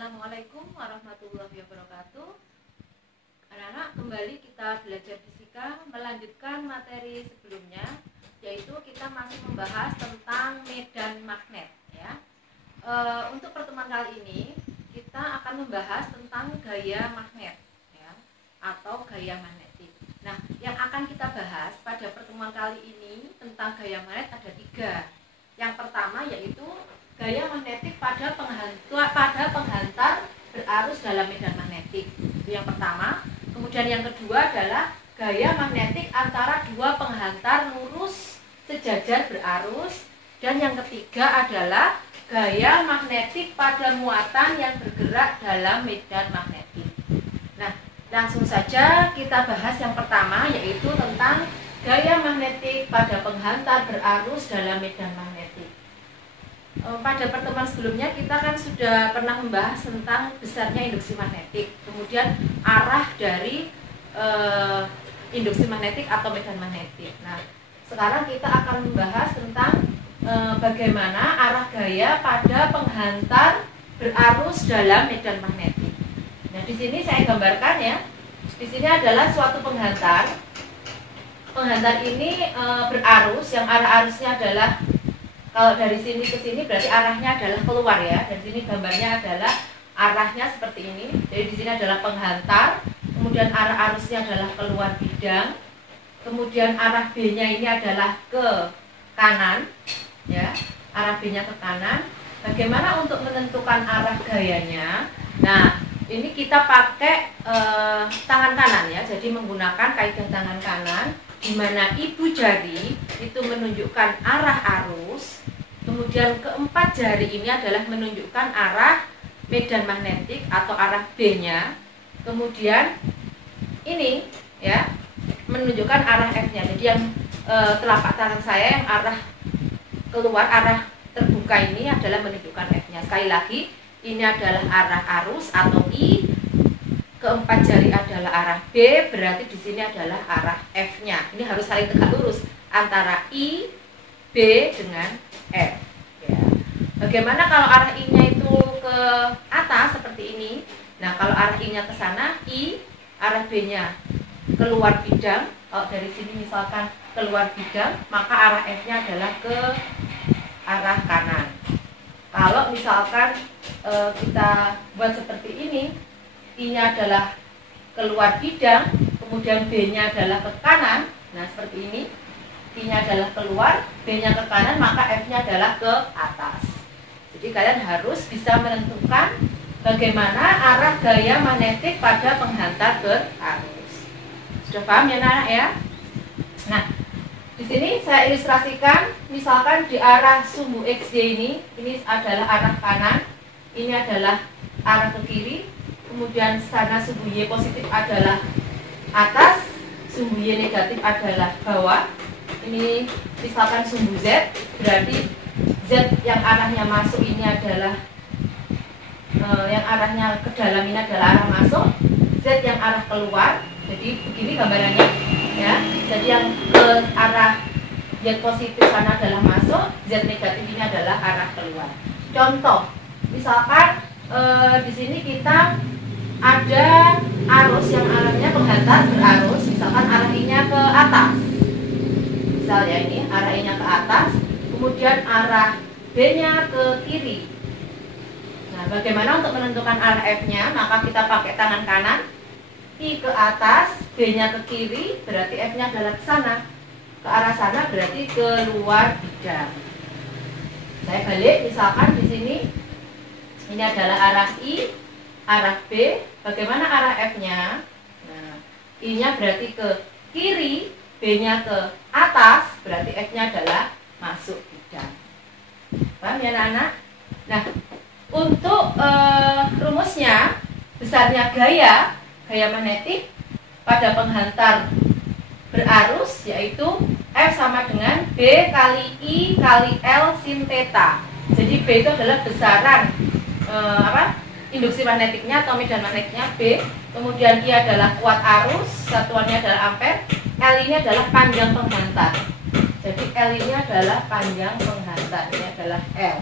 Assalamualaikum warahmatullahi wabarakatuh. Anak-anak, kembali kita belajar fisika, melanjutkan materi sebelumnya, yaitu kita masih membahas tentang medan magnet ya. Untuk pertemuan kali ini kita akan membahas tentang gaya magnet ya, atau gaya magnetik. Nah, yang akan kita bahas pada pertemuan kali ini tentang gaya magnet ada 3. Yang pertama yaitu gaya magnetik pada penghantar berarus dalam medan magnetik. Itu yang pertama. Kemudian yang kedua adalah gaya magnetik antara dua penghantar lurus sejajar berarus. Dan yang ketiga adalah gaya magnetik pada muatan yang bergerak dalam medan magnetik. Nah, langsung saja kita bahas yang pertama, yaitu tentang gaya magnetik pada penghantar berarus dalam medan magnetik. Pada pertemuan sebelumnya kita kan sudah pernah membahas tentang besarnya induksi magnetik, kemudian arah dari induksi magnetik atau medan magnetik. Nah, sekarang kita akan membahas tentang bagaimana arah gaya pada penghantar berarus dalam medan magnetik. Nah, di sini saya gambarkan ya. Di sini adalah suatu penghantar. Penghantar ini berarus, yang arah arusnya adalah, kalau dari sini ke sini berarti arahnya adalah keluar ya. Dan sini gambarnya adalah arahnya seperti ini. Jadi di sini adalah penghantar, kemudian arah arusnya adalah keluar bidang, kemudian arah B-nya ini adalah ke kanan ya. Arah B-nya ke kanan. Bagaimana untuk menentukan arah gayanya? Nah, ini kita pakai tangan kanan ya. Jadi menggunakan kaidah tangan kanan, di mana ibu jari itu menunjukkan arah arus, kemudian keempat jari ini adalah menunjukkan arah medan magnetik atau arah B-nya, kemudian ini ya menunjukkan arah F-nya. Jadi yang telapak tangan saya yang arah keluar, arah terbuka ini adalah menunjukkan F-nya. Sekali lagi, ini adalah arah arus atau I. Keempat jari adalah arah B, berarti di sini adalah arah F-nya. Ini harus saling tegak lurus antara I, B dengan F. Ya. Bagaimana kalau arah I-nya itu ke atas seperti ini? Nah, kalau arah I-nya ke sana, I, arah B-nya keluar bidang. Kalau dari sini misalkan keluar bidang, maka arah F-nya adalah ke arah kanan. Kalau misalkan kita buat seperti ini, I-nya adalah keluar bidang, kemudian B-nya adalah ke kanan. Nah, seperti ini. I-nya adalah keluar, B-nya ke kanan, maka F-nya adalah ke atas. Jadi kalian harus bisa menentukan bagaimana arah gaya magnetik pada penghantar berarus. Sudah paham ya, anak ya? Nah, di sini saya ilustrasikan, misalkan di arah sumbu XY ini adalah arah kanan, ini adalah arah ke kiri. Kemudian sana sumbu Y positif adalah atas, sumbu Y negatif adalah bawah. Ini misalkan sumbu Z, berarti Z yang arahnya masuk ini adalah yang arahnya ke dalam ini adalah arah masuk, Z yang arah keluar. Jadi begini gambarannya ya. Jadi yang ke arah Z positif sana adalah masuk, Z negatif ini adalah arah keluar. Contoh, misalkan di sini kita ada arus yang arahnya penghantar berarus, misalkan arah I-nya ke atas. Misal ya, ini arah I-nya ke atas, kemudian arah B-nya ke kiri. Nah, bagaimana untuk menentukan arah F-nya? Maka kita pakai tangan kanan, I ke atas, B-nya ke kiri, berarti F-nya adalah ke sana. Ke arah sana berarti keluar bidang. Saya balik, misalkan di sini ini adalah arah I, arah B. Bagaimana arah F-nya? Nah, I-nya berarti ke kiri, B-nya ke atas, berarti F-nya adalah masuk bidang. Paham ya anak-anak? Nah, untuk rumusnya, besarnya gaya magnetik pada penghantar berarus yaitu F sama dengan B kali I kali L sin theta. Jadi B itu adalah besaran induksi magnetiknya atau medan magnetiknya B, kemudian I adalah kuat arus, satuannya adalah ampere, L ini adalah panjang penghantar. Jadi L ini adalah panjang penghantar, ini adalah L.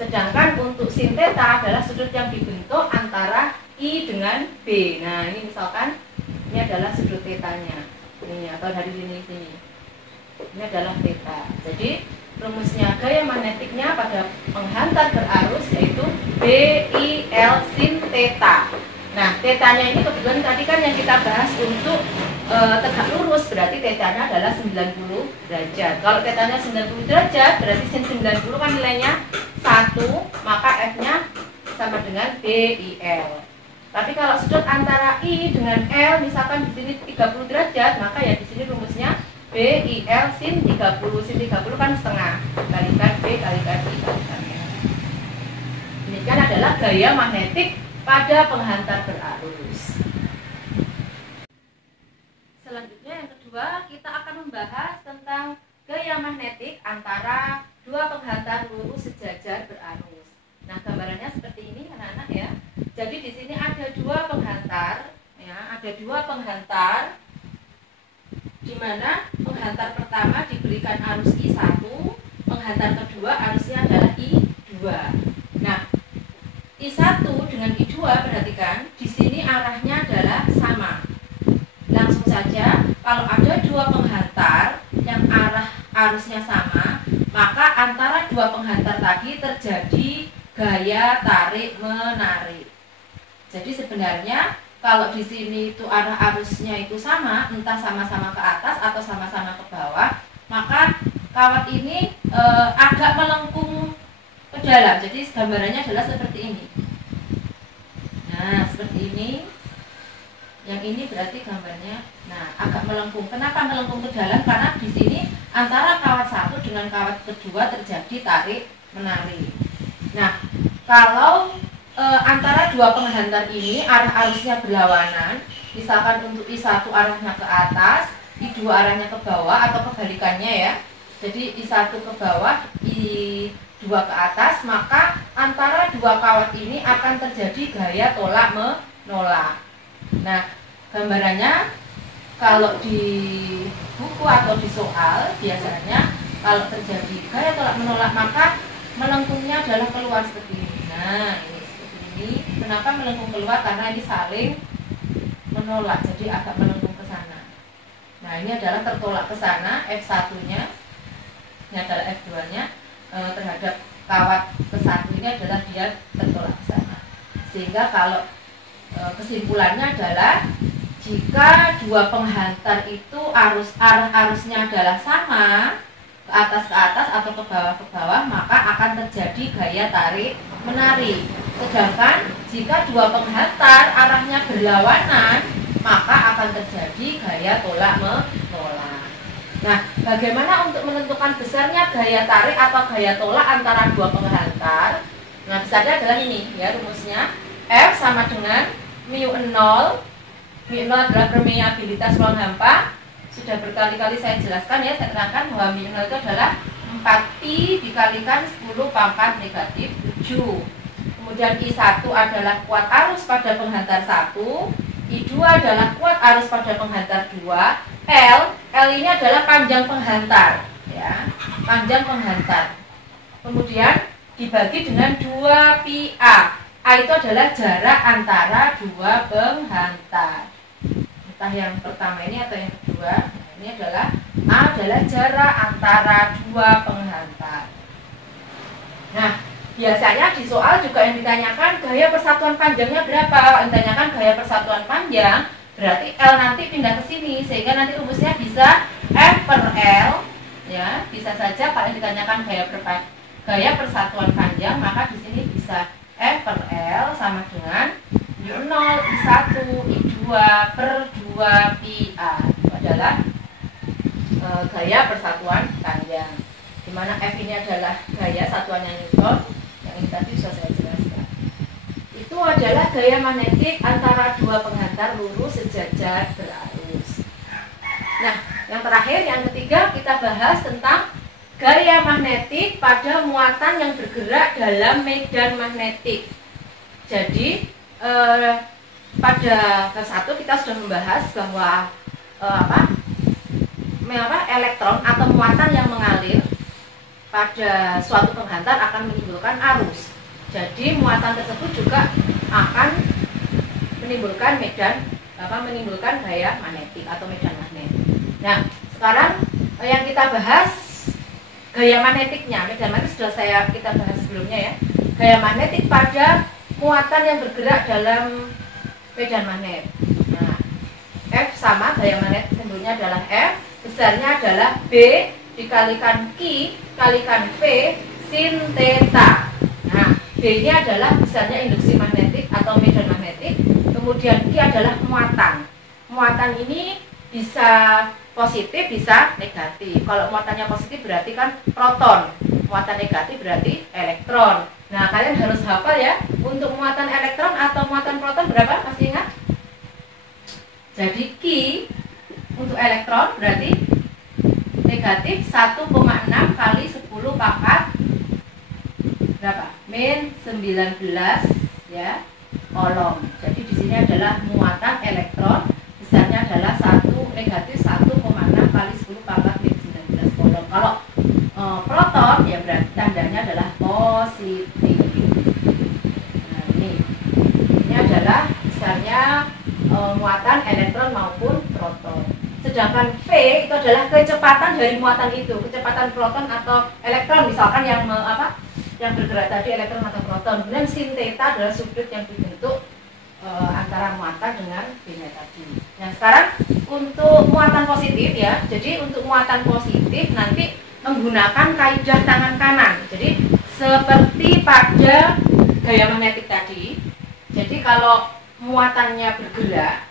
Sedangkan untuk sin theta adalah sudut yang dibentuk antara I dengan B. Nah, ini misalkan ini adalah sudut tetanya. Ini atau dari sini. Ini adalah theta. Jadi rumusnya gaya magnetiknya pada penghantar berarus yaitu BIL sin theta. Nah, tetanya ini kebetulan tadi kan yang kita bahas untuk tegak lurus, berarti tetanya adalah 90 derajat. Kalau tetanya 90 derajat, berarti sin 90 kan nilainya 1, maka F-nya sama dengan BIL. Tapi kalau sudut antara I dengan L misalkan di sini 30 derajat, maka ya di sini rumusnya BIL sin 30. Sin 30 kan setengah, kalikan B kalikan I kalikan L. Ini kan adalah gaya magnetik pada penghantar berarus. Selanjutnya yang kedua, kita akan membahas tentang gaya magnetik antara dua penghantar lurus sejajar berarus. Nah, gambarannya seperti ini anak-anak ya. Jadi di sini ada dua penghantar, ya, ada dua penghantar, di mana penghantar pertama diberikan arus I1, penghantar kedua arusnya adalah I2. Nah, I1 dengan I2 perhatikan, di sini arahnya adalah sama. Langsung saja, kalau ada dua penghantar yang arah arusnya sama, maka antara dua penghantar tadi terjadi gaya tarik-menarik. Jadi sebenarnya kalau di sini itu arah arusnya itu sama, entah sama-sama ke atas atau sama-sama ke bawah, maka kawat ini agak melengkung ke dalam. Jadi gambarannya adalah seperti ini. Nah, seperti ini. Yang ini berarti gambarnya, nah, agak melengkung. Kenapa melengkung ke dalam? Karena di sini antara kawat satu dengan kawat kedua terjadi tarik menarik. Nah, kalau antara dua penghantar ini arah arusnya berlawanan, misalkan untuk I1 arahnya ke atas, I2 arahnya ke bawah atau kebalikannya ya. Jadi I1 ke bawah, I2 ke atas, maka antara dua kawat ini akan terjadi gaya tolak menolak. Nah, gambarannya kalau di buku atau di soal biasanya kalau terjadi gaya tolak menolak maka melengkungnya adalah keluar seperti ini. Nah, ini seperti ini. Kenapa melengkung keluar? Karena ini saling menolak, jadi agak melengkung ke sana. Nah, ini adalah tertolak ke sana, F1-nya, ini adalah F2-nya terhadap kawat ke-1 ini adalah dia tertolak ke sana. Sehingga kalau kesimpulannya adalah jika dua penghantar itu arah arusnya adalah sama, ke atas atau ke bawah, maka akan terjadi gaya tarik menarik. Sedangkan jika dua penghantar arahnya berlawanan, maka akan terjadi gaya tolak menolak. Nah, bagaimana untuk menentukan besarnya gaya tarik atau gaya tolak antara dua penghantar? Nah, besarnya adalah ini ya rumusnya. F sama dengan mu0. mu0 adalah permeabilitas ruang hampa. Sudah berkali-kali saya jelaskan ya, saya terangkan bahwa mu0 itu adalah 4pi dikalikan 10 pangkat negatif 7. Kemudian I1 adalah kuat arus pada penghantar 1, I2 adalah kuat arus pada penghantar 2, L ini adalah panjang penghantar ya, panjang penghantar. Kemudian dibagi dengan 2pi A. A itu adalah jarak antara dua penghantar. Entah yang pertama ini atau yang kedua. Nah, ini adalah A adalah jarak antara dua penghantar. Nah, biasanya di soal juga yang ditanyakan gaya persatuan panjangnya berapa. Yang ditanyakan gaya persatuan panjang, berarti L nanti pindah ke sini sehingga nanti rumusnya bisa F per L ya. Bisa saja kalau ditanyakan gaya persatuan panjang, maka di sini bisa F per L sama dengan mu0 I1 I2 per 2pi A. Itu adalah gaya persatuan panjang, dimana F ini adalah gaya satuannya Newton, yang ini tadi sudah saya jelaskan. Itu adalah gaya magnetik antara dua penghantar lurus sejajar berarus. Nah, yang terakhir, yang ketiga, kita bahas tentang gaya magnetik pada muatan yang bergerak dalam medan magnetik. Jadi pada kelas 1 kita sudah membahas bahwa elektron atau muatan yang mengalir pada suatu penghantar akan menimbulkan arus. Jadi muatan tersebut juga akan menimbulkan menimbulkan gaya magnetik atau medan magnet. Nah, sekarang yang kita bahas gaya magnetiknya. Medan magnetik sudah kita bahas sebelumnya ya. Gaya magnetik pada muatan yang bergerak dalam medan magnet. Nah, F sama gaya magnet simbolnya adalah F, besarnya adalah B dikalikan Q kalikan V sin theta. Nah, B ini adalah besarnya induksi magnetik atau medan magnetik, kemudian Q adalah muatan. Muatan ini bisa positif, bisa negatif. Kalau muatannya positif berarti kan proton, muatan negatif berarti elektron. Nah, kalian harus hafal ya, untuk muatan elektron atau muatan proton berapa? Masih ingat? Jadi Q untuk elektron berarti negatif 1,6 kali 10 pangkat berapa? Min 19 ya, kolom. Jadi di sini adalah muatan elektron, besarnya adalah negatif 1,6 kali 10 pangkat min 19 kolom. Kalau proton ya berarti tandanya adalah positif. Nah, ini adalah besarnya muatan elektron maupun proton. Sedangkan V itu adalah kecepatan dari muatan itu, kecepatan proton atau elektron misalkan yang bergerak tadi elektron atau proton. Kemudian sin theta adalah sudut yang dibentuk antara muatan dengan B-nya tadi. Nah, sekarang untuk muatan positif ya. Jadi untuk muatan positif nanti menggunakan kaidah tangan kanan. Jadi seperti pada gaya magnetik tadi. Jadi kalau muatannya bergerak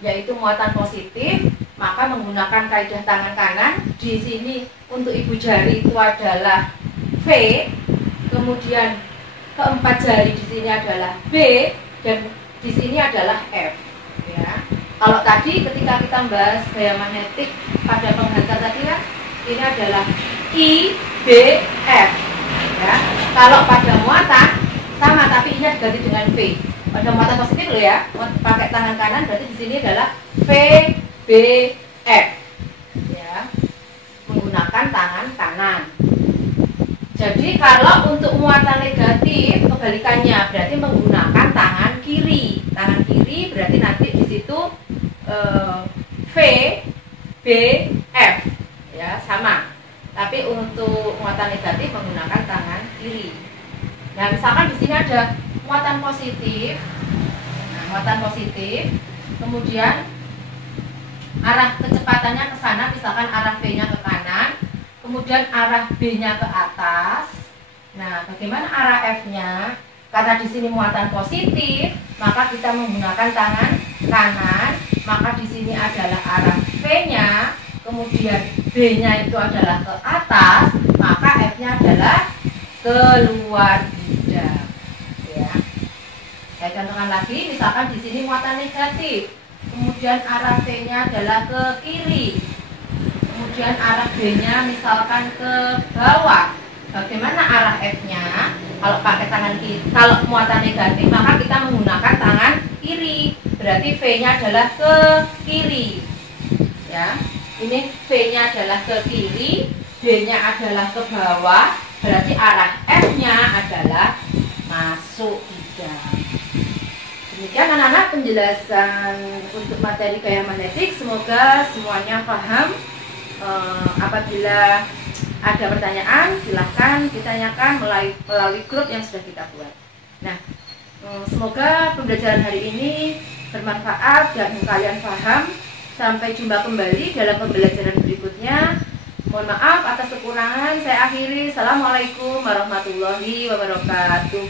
yaitu muatan positif, maka menggunakan kaidah tangan kanan. Di sini untuk ibu jari itu adalah V, kemudian keempat jari di sini adalah B, dan di sini adalah F. Ya. Kalau tadi ketika kita membahas gaya magnetik pada penghantar tadi kan, ini adalah I, B, F. Ya. Kalau pada muatan sama, tapi ini diganti dengan V. Pada muatan positif loh ya, pakai tangan kanan berarti di sini adalah V, B, F. Ya. Menggunakan tangan kanan. Jadi kalau untuk muatan negatif kebalikannya berarti menggunakan tangan kiri. Tangan kiri berarti nanti di situ V, B, F. Ya, sama. Tapi untuk muatan negatif menggunakan tangan kiri. Nah, misalkan di sini ada muatan positif. Nah, muatan positif. Kemudian arah kecepatannya ke sana, misalkan arah V-nya ke kanan, kemudian arah B-nya ke atas. Nah, bagaimana arah F-nya? Karena di sini muatan positif, maka kita menggunakan tangan kanan, maka di sini adalah arah V-nya, kemudian B-nya itu adalah ke atas, maka F-nya adalah keluar bidang. Ya. Saya contohkan lagi, misalkan di sini muatan negatif, kemudian arah V-nya adalah ke kiri, kemudian arah B-nya misalkan ke bawah. Bagaimana arah F-nya? Kalau pakai tangan kiri, kalau muatan negatif maka kita menggunakan tangan kiri. Berarti V-nya adalah ke kiri. Ya. Ini V-nya adalah ke kiri, B-nya adalah ke bawah. Berarti arah F-nya adalah masuk bidang. Demikian anak-anak penjelasan untuk materi gaya magnetik. Semoga semuanya paham. Apabila ada pertanyaan, silahkan ditanyakan melalui grup yang sudah kita buat. Nah, semoga pembelajaran hari ini bermanfaat dan kalian paham. Sampai jumpa kembali dalam pembelajaran berikutnya. Mohon maaf atas kekurangan. Saya akhiri. Assalamualaikum warahmatullahi wabarakatuh.